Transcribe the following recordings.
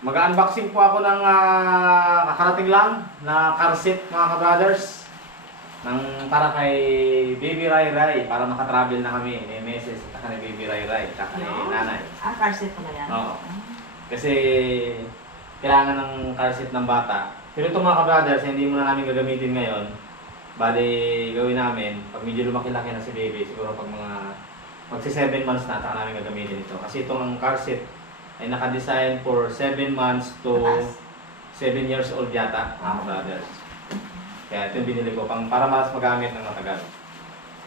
Mag-unboxing po ako ng kakarating lang na car seat mga ka-brothers. Para kay Baby Rai Rai, para makatravel na kami ni Mrs. at kay Baby Rai Rai, at kay nanay. Car seat pala yan? Oo. Kasi kailangan ng car seat ng bata. Pero ito mga ka-brothers, hindi muna namin gagamitin ngayon. Bali, gawin namin, pag medyo lumaki-laki na si Baby, siguro pag magsi 7 months na, taka namin gagamitin ito. Kasi itong car seat ay naka-design for 7 months to 7 years old yata, mga brothers. Kaya ito yung binili ko para mas magamit ng matagal.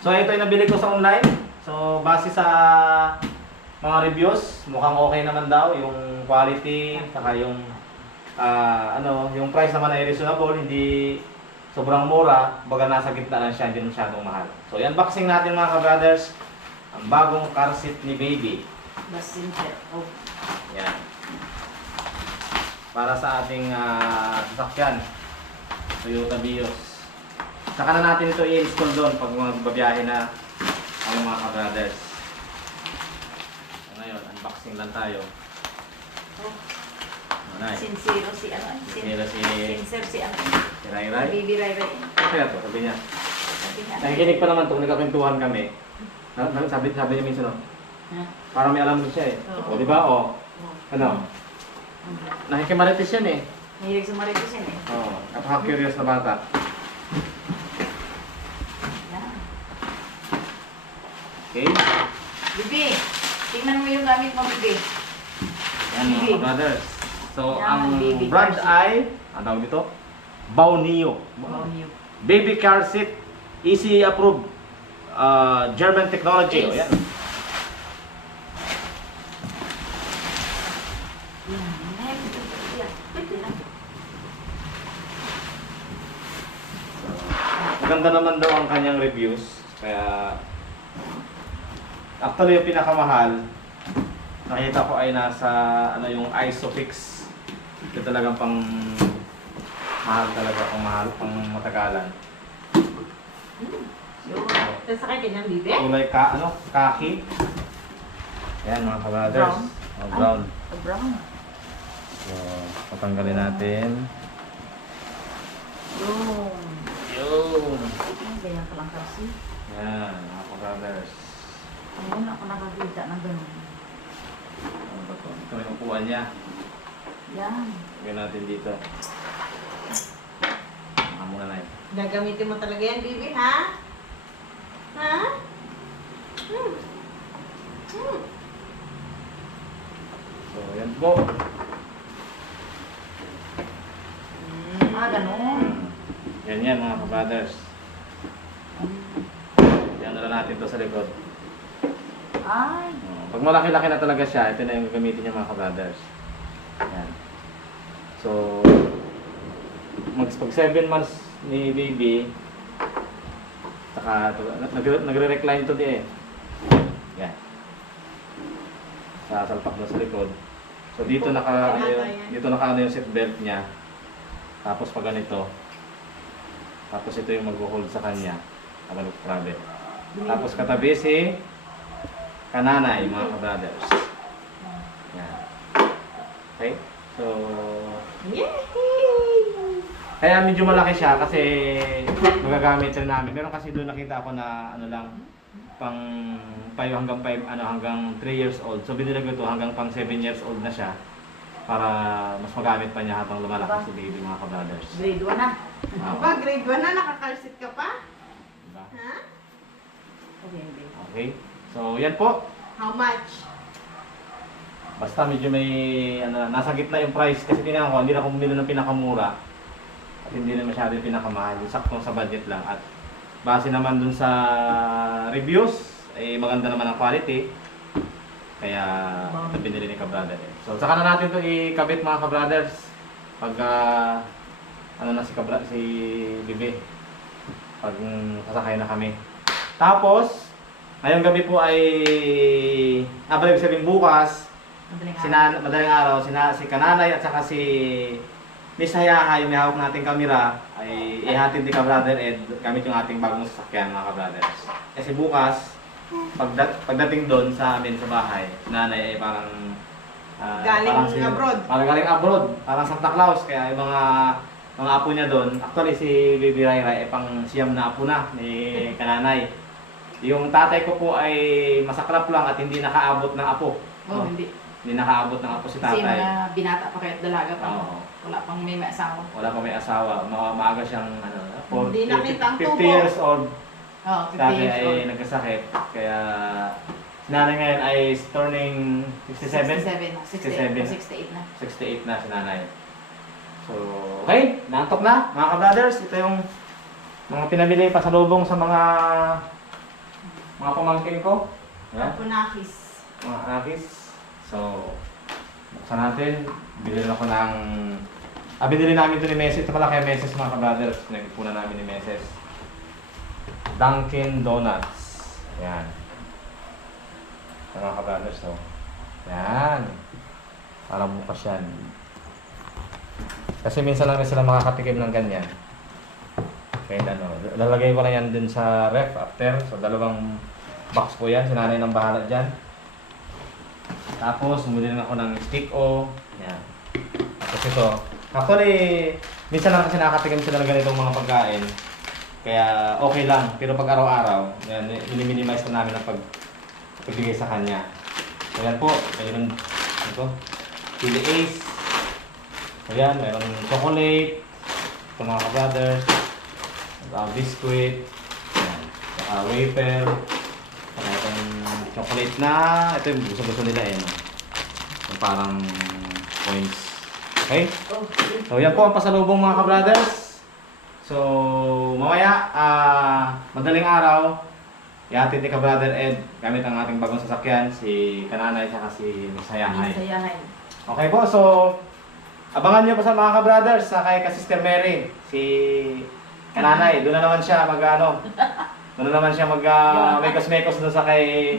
So ito yung nabili ko sa online. So base sa mga reviews, mukhang okay naman daw yung quality, saka yung yung price naman ay reasonable, hindi sobrang mura, baga nasa gitna lang siya, hindi masyadong mahal. So i-unboxing natin mga ka-brothers ang bagong car seat ni Baby. Basinter. Oh. Yan. Para sa ating sasakyan, Toyota Vios. Saka na natin ito i-install doon pag magbabiyahe na ang mga ka-brothers. Ngayon, unboxing lang tayo. Oh. Nice. Sincero si ano? Sincero si ano? Si Rai Rai. Baby Rai Rai. Kaya to, sabi niya. Sabi niya. Nakikinig pa naman to, nagkakwentuhan kami. Sabi niya minsan, no? Huh? Parang may alam din siya eh. Oo. O, di ba? O, Oh. ano? Nakikimarites yan eh. Mahilig sa marites yan eh. Oo, napaka-curious na bata. Yan. Okay? Bibi, tingnan mo yung gamit mo, Bibi. Yan mga brothers. So, Yan, ang baby brand car ay, ang tawag dito? Baunio. Wow, new. Baby car seat, easy approved. German technology. O, Yes. yan. Maganda naman daw ang kanyang reviews. Kaya, actually yung pinakamahal, nakita ko ay nasa, yung Isofix. Ito talagang pang mahal talaga, pang matagalan. Yun. Sasakay ka niyang, Bibi? Kulay kaki. Yan mga ka-brothers. Brown. Oh, brown. Brown. So, patanggalin natin. Yun. Yun. Ganyan ka lang kasi. Yan mga ka-brothers. Ayun, ako nakakita ng ganun. Ano ba ito? Ito may upuan niya. Yan. Lagyan natin dito. Muna na yun. Gagamitin mo talaga yan, Bibi, ha? Ha? So, yan po. Ganun. Yan mga ka-brothers. Yan na lang natin to sa likod. Ay. Pag malaki-laki na talaga siya, ito na yung gagamitin niya mga ka-brothers. Yan. So, pag 7 months ni Baby, saka nagre-recline to di eh. Yan. Sasalpak na sa likod. So dito naka yung seat belt niya. Tapos pag ganito. Tapos ito yung magho-hold sa kanya habang nag-travel. Tapos katabi si kananay mga ka-brothers. Yan. Okay? So kaya medyo malaki siya kasi magagamit rin namin. Meron kasi doon nakita ko na pang 5 hanggang 3 years old. So binilag ko ito hanggang pang 7 years old na siya para mas magamit pa niya habang lumalaki si Baby mga ka-brothers. Grade 1 na. Oo. Grade 1 na, naka-car-seat ka pa? Diba? Ha? Okay. So yan po. How much? Basta medyo may nasa gitna yung price kasi tingnan ko, hindi na ako bumili ng pinakamura. At hindi na masyado yung pinakamahal, saktong sa budget lang. At base naman dun sa reviews, ay maganda naman ang quality. Kaya ito binili ni ka-brother. So saka na natin ito ikabit mga ka-brothers. Pag si Bibi. Pag sasakay na kami. Tapos, ngayong gabi po ay balik sabihin bukas, madaling araw, si Kananay at saka si Miss Hayaha, yung may hawak nating kamera, ay ihatid ni ka-brother Ed gamit yung ating bagong sasakyan mga ka-brothers. Kasi bukas, pagdating doon sa amin sa bahay, nanay ay parang Galing abroad. Parang galing abroad. Parang Santa Claus. Kaya yung mga apo niya doon. Actually si Baby Rai Rai ay pang siyam na apo na ni kananay. Yung tatay ko po ay masaklap lang at hindi nakaabot ng apo. Oh, hindi. Hindi nakaabot ng apo si Kasi tatay. mga binata pa kayo at dalaga pa. Oo. Wala pang may asawa. Wala pa may asawa. Maaga siyang Hindi nakita ang 50 tubo. years old. Oo, 50 Sabi years ay old. nagkasakit. Kaya si nanay ngayon ay turning 67. 67 na. 68 na. 68 na si nanay. So, okay. Naantok na, mga ka-brothers. Ito yung mga pinamili pasalubong sa mga pamangkin ko. Yan. Punakis. Mga akis. So, buksan natin. Binili ako ng... binili namin ito ni Meses. Ito pala kay Meses, mga ka-brothers. Nagpunan namin ni Meses. Dunkin Donuts. Ayan. Ito, mga ka-brothers, so. Ayan. Para bukas yan. Kasi minsan lang na sila makakatikim ng ganyan. Okay, lalagay ko na yan din sa ref after. So, dalawang box po yan. Sinanay ng bahala dyan. Tapos, bumili din ako ng stick-o. Yan. Tapos ito. Actually, minsan lang kasi nakakatikim sila ng ganitong mga pagkain. Kaya okay lang. Pero pag araw-araw, yan, minimize na namin ang pagbigay sa kanya. So yan po. Mayroon ito. Chili Ace. So yan, mayroon chocolate. Ito mga ka-brothers. Biscuit. Yan. Saka wafer. Saka itong chocolate na, ito yung gusto-gusto nila eh. Yung parang points. Okay? So yan po ang pasalubong mga ka-brothers. So mamaya, madaling araw, ihatid ni ka-brother Ed gamit ang ating bagong sasakyan, si Kananay at si Misayahay. Misayahay. Okay po, so abangan nyo pa sa mga ka-brothers sa kay ka-sister Mary, si Kananay. Doon na naman siya doon na naman siya mekos-mekos doon sa kay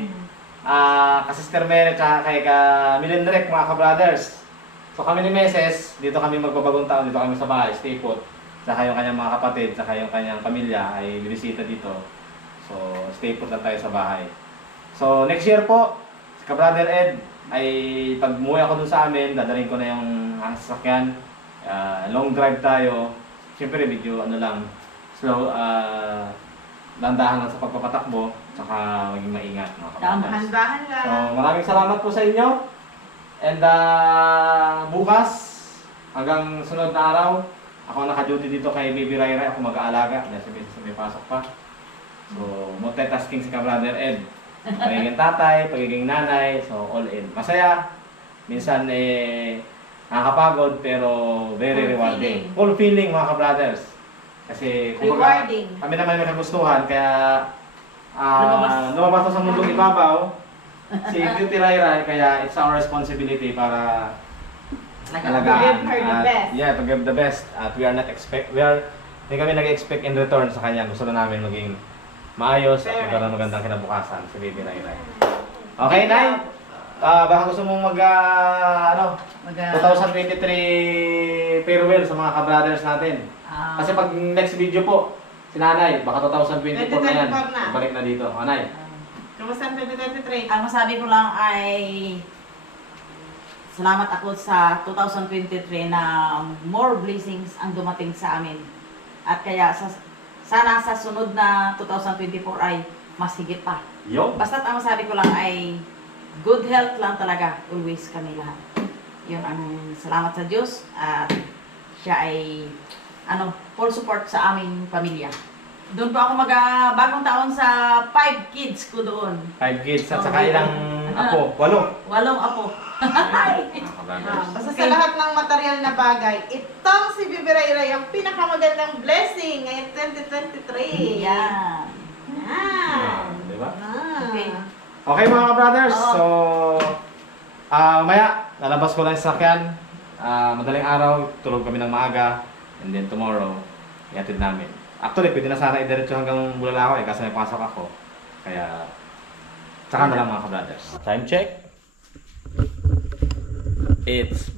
ka-sister Mary at kay ka-Milindrek, mga ka-brothers. So kami ni Meses, dito kami magbabagong taon, dito kami sa bahay, stay put. Saka yung kanyang mga kapatid, saka yung kanyang pamilya ay bibisita dito. So stay put lang tayo sa bahay. So next year po, si ka-brother Ed ay pag umuwi ako dun sa amin, dadalhin ko na yung sasakyan. Long drive tayo. Siyempre medyo slow, dandahan lang sa pagpapatakbo, saka maging maingat, mga ka-brothers. Dahan-dahan lang. So, maraming salamat po sa inyo. And bukas, hanggang sunod na araw, ako naka-duty dito kay Baby Rai Rai. Ako mag-aalaga dahil may pasok pa. So, multitasking si ka-brother Ed. Pagiging tatay, pagiging nanay, so all in. Masaya. Minsan nakakapagod pero very rewarding. Fulfilling, mga ka-brothers. Kasi kumbaga, Rewarding. kami naman may kagustuhan, kaya lumabas sa mundong ibabaw si Beauty Rai Rai, kaya it's our responsibility para Give her the best. Yeah, to give the best. At hindi kami nag-expect in return sa kanya. Gusto na namin maging maayos at magkaroon ng magandang kinabukasan si Baby Rai Rai. Okay, Nay? Baka gusto mong 2023 farewell sa mga ka-brothers natin. Kasi pag next video po, si Nanay, baka 2024 na yan. 2024 na. Balik na dito. Nanay. Kamusta ang 2023? Ang masabi ko lang ay salamat ako sa 2023 na more blessings ang dumating sa amin. At kaya sana sa sunod na 2024 ay mas higit pa. Yo. Basta ang masabi ko lang ay good health lang talaga. Always kami lahat. Yun ang salamat sa Diyos. At siya ay full support sa aming pamilya. Doon po ako bagong taon sa 5 kids ko doon. 5 kids at Oh, saka ilang apo? 8. 8 apo. Basta sa lahat ng material na bagay, itong si Baby Rai Rai ang pinakamagandang blessing ngayong 2023. Yan. Di ba? Okay. Okay mga ka-brothers, Oo. so maya, lalabas ko lang sa sakyan. Madaling araw, tulog kami ng maaga. And then tomorrow, ihatid namin. Actually, pwede na sana idiretso hanggang Bulalakaw kasi may pasok ako. Kaya, tsaka na lang mga ka-brothers. Time check. It's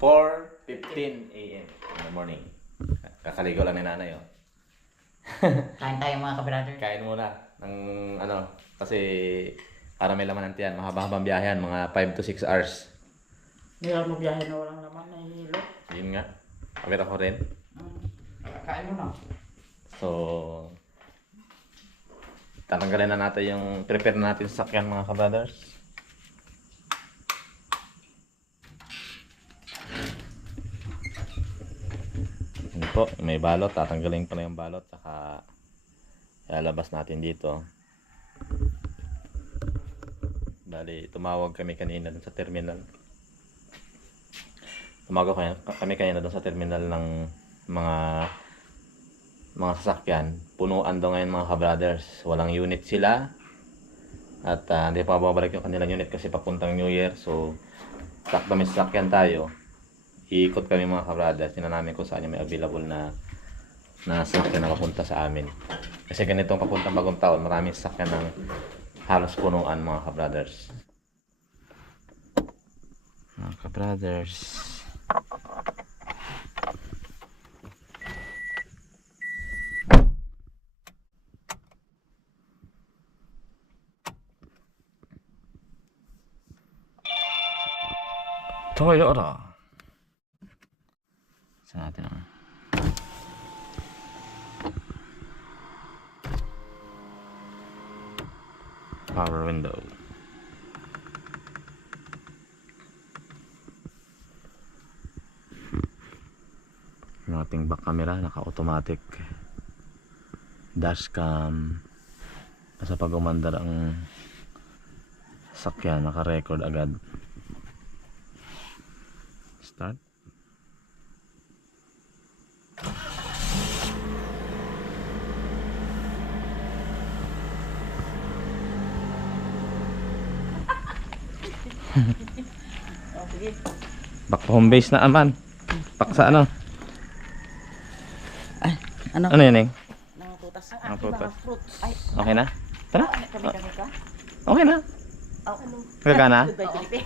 4:15 a.m. in the morning. Kakaligo lang ni nanay, oh. Kain tayo mga ka-brother. Kain muna ng kasi para may laman ng tiyan, mahaba-habang biyahe yan, mga 5 to 6 hours. Hirap mo biyahe na walang laman na hilo. Yun nga. Pagkat ako rin. Kain mo na. So, tatanggalin na natin yung prepare na natin sa sakyan mga kabrothers. Ano po, may balot. Tatanggalin ko na yung balot. Saka ilalabas natin dito. Bali, tumawag kami kanina dun sa terminal. Kami kanina dun sa terminal ng mga sasakyan. Punuan daw ngayon mga kabrothers. Walang unit sila. At hindi pa babalik yung kanilang unit kasi papuntang New Year. So, sakto may sasakyan tayo. Iikot kami mga kabrothers. Tingnan namin kung saan yung may available na sasakyan na papunta sa amin. Kasi ganitong papuntang bagong taon, maraming sasakyan ng halos punuan mga kabrothers. Mga kabrothers. Toyota. Saan natin ang power window. Yung ating back camera, naka-automatic dashcam. Basta pag umandar ang sakyan, naka-record agad. Start. Back to home base na aman. Back sa ano? Ay, ano? Ano yan, Eng? Nangututas. Nangututas. Fruits. Ay, Okay na? Tara. kami ka? Okay na. Gagana? Goodbye, Felipe.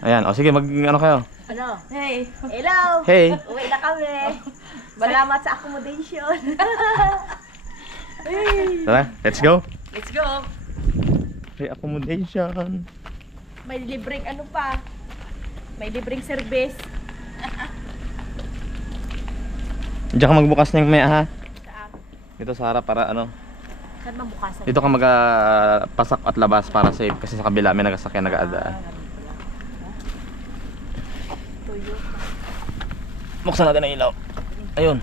Ayan, o sige, ano kayo? Ano? Hey. Hello! Hey! Uwi na kami. Salamat sa accommodation. Tara, let's go. Let's go. Free accommodation. May libreng ano pa? May libreng service. Diyan ka magbukas ng may aha. Saan? Dito sa harap para ano. Saan mabukasan? Dito ka pasak at labas para safe kasi sa kabila may nagasakyan nag-aadaan. Tuyo. Buksan natin ang ilaw. Ayun.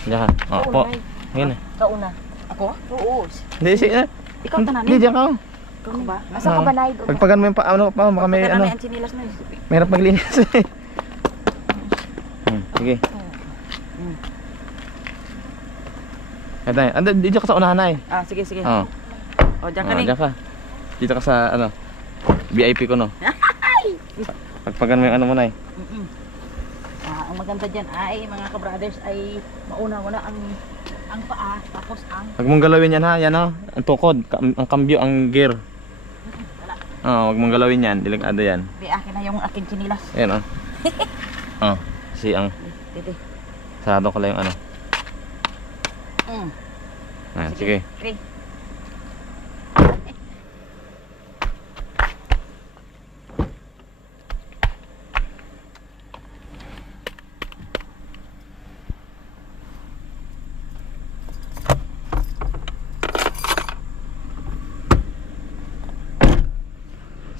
Diyan. Oh, po. Ngayon. Kauna. Ako? Oo. Hindi, sige. Ikaw ka na, Hindi, diyan ka. Ikaw ba? Asa ka ba, Nay? Pagpagan mo yung baka may ano. Ang chinilas na yun. Mahirap maglinis eh. Sige. Ito na. Dito ka sa unahan na eh. Ah, sige, sige. Oo. O, diyan ka rin. Diyan ka. Dito ka sa ano. VIP ko no. Pagpagan mo yung ano mo na eh. Ang maganda dyan ay, mga ka-brothers, ay mauna mo na ang paa, tapos ang... Huwag mong galawin yan ha. Yan ha. Ang tukod. Ang cambio, ang gear. Huwag mong galawin yan. Delikado yan. Di, akin na yung aking chinilas. Ayan o. Si ang Dito. sarado ko lang yung ano. Ayan, sige. Okay.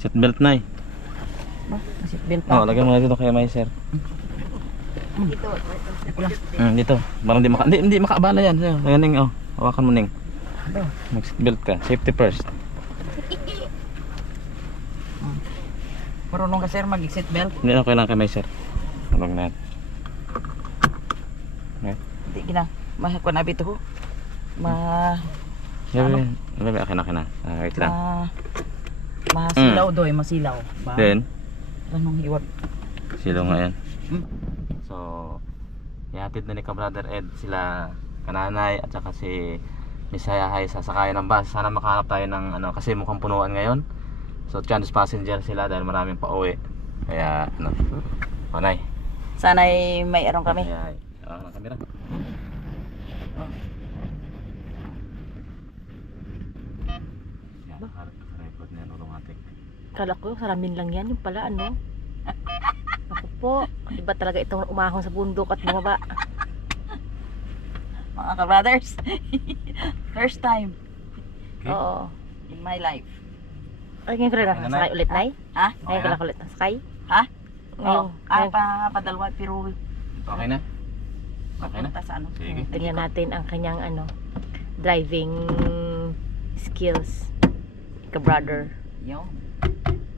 Seatbelt na eh. Seatbelt pa. Lagyan mo na dito kay may sir. Dito. Dito. Parang hindi makaabala yan. Ayan Ning, hawakan mo Ning. Mag-seatbelt ka. Safety first. Marunong ka sir mag-seatbelt? Hindi na kailangan kay may sir. Tulog na yan. Okay. Hindi gina. Mahakwan na bito ko. Akin na. Wait lang. Masilaw doy, masilaw. Ba? Then, Anong iwag? silo nga yan. So, ihatid na ni ka-brother Ed sila kananay at saka si Misayahay sa sakayan ng bus. Sana makahanap tayo ng ano kasi mukhang punuan ngayon. So, chance passenger sila dahil maraming pauwi. Kaya ano, panay. Sana'y may arong kami. Misayahay. Ang kamera. Nakarecord na yan, automatic. Kala ko, salamin lang yan. Yung pala, ano? Ako po. Iba talaga itong umahon sa bundok at bumaba. Mga ka-brothers. First time Okay. Oo. in my life. Ay, ngayon ko rin Ano, Nay? nakasakay ulit, Nay. Ha? Ngayon ko lang ulit nasakay. Ha? Ngayon. Oo. Padalwa pero Okay na? Okay na? papunta sa ano. Sige. Tingnan natin ang kanyang ano, driving skills. Ka-brother. Yo.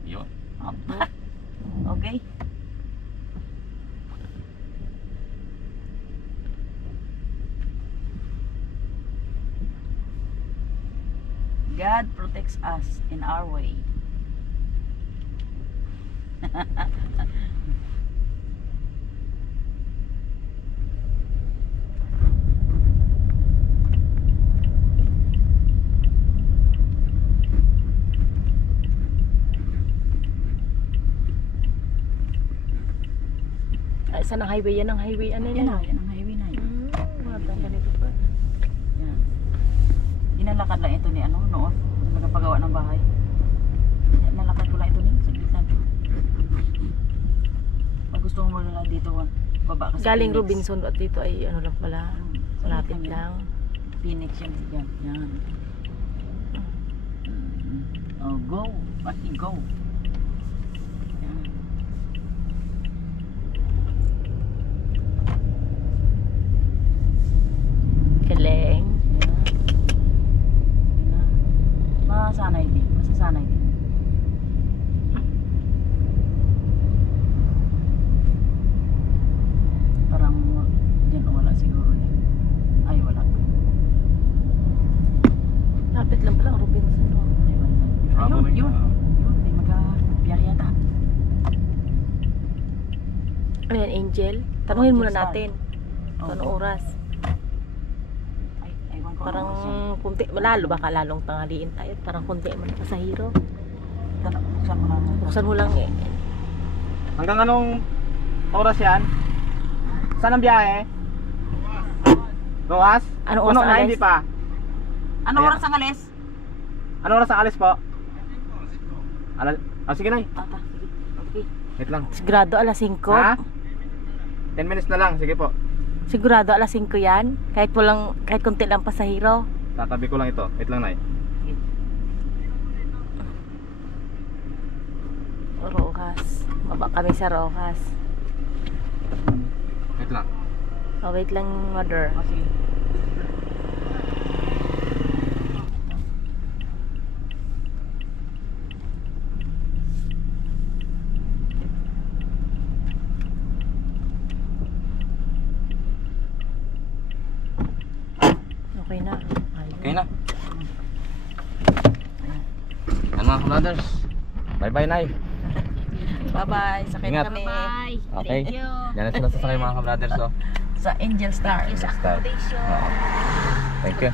Yun. Okay. God protects us in our way. Ay, saan ang highway? Yan ang highway. Ano Yan yan? na, yan ang highway na yun. Magandang ganito pa. Yan. Inalakad lang ito ni ano noon. Nagpagawa ng bahay. Nalakad ko lang ito ni saglit lang. Pag gusto mo maglalakad dito, baba ka sa Galing Phoenix. Robinson at dito ay ano lang pala. Malapit Saglit lang. Phoenix yan. Yan. Yan. Oh, go. Pati go. Yan. Galing. Yan. Masanay din. Masasanay din. Parang dyan wala siguro din. Ay, wala. Lapit lang pala ang Robinson. No? Ay, wala. Yun, Traveling yun. na. Yun, may mag-biyahe yata. Ayan, Angel. Tanungin muna Angel Star. natin. Oh, Anong oras? Ay, aywan ko. Parang ano oras yan. kunti. Malalo baka lalong tanghaliin tayo. Parang kunti man pasahero. Buksan mo lang. Buksan mo lang eh. Hanggang anong oras yan? Saan ang biyahe? Roas? Anong oras ang alis? Hindi pa. Ano Ayan. oras ang alis? Anong oras ang alis po? Sige na. Tata, sige. Okay. Wait lang. Sigurado alas 5. Ha? 10 minutes na lang. Sige po. Sigurado alas 5 yan. Kahit kunti lang pasahero. Tatabi ko lang ito. Wait lang, Nay. Rojas. Baba kami sa Rojas. Wait lang. Oh, wait lang, mother. Oh, sige. Okay na. Ayun. Okay na. Yan mga brothers. Bye-bye, Nay. Bye-bye. Sakay Ingat. na kami. Bye. Okay. Thank you. Yan na sila sasakay mga brothers. Oh. Sa Angel Star. Start. Accommodation. Thank you.